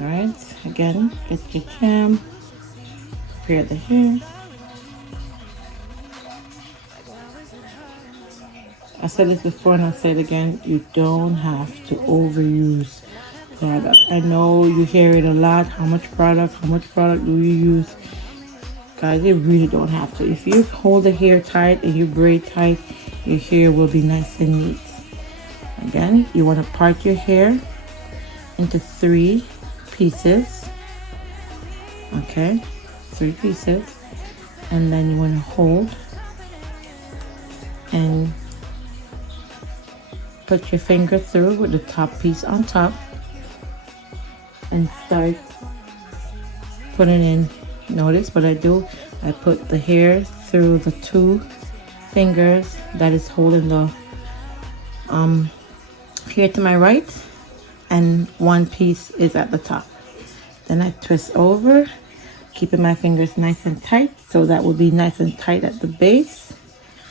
Alright, again, get your jam, prepare the hair. I said this before and I'll say it again, you don't have to overuse product. I know you hear it a lot, how much product do you use? Guys, you really don't have to. If you hold the hair tight and you braid tight, your hair will be nice and neat. Again, you want to part your hair into 3 pieces. Okay, 3 pieces. And then you want to hold and put your finger through with the top piece on top and start putting in. Notice what I do, I put the hair through the 2 fingers that is holding the hair to my right, and 1 piece is at the top. Then I twist over, keeping my fingers nice and tight, so that will be nice and tight at the base.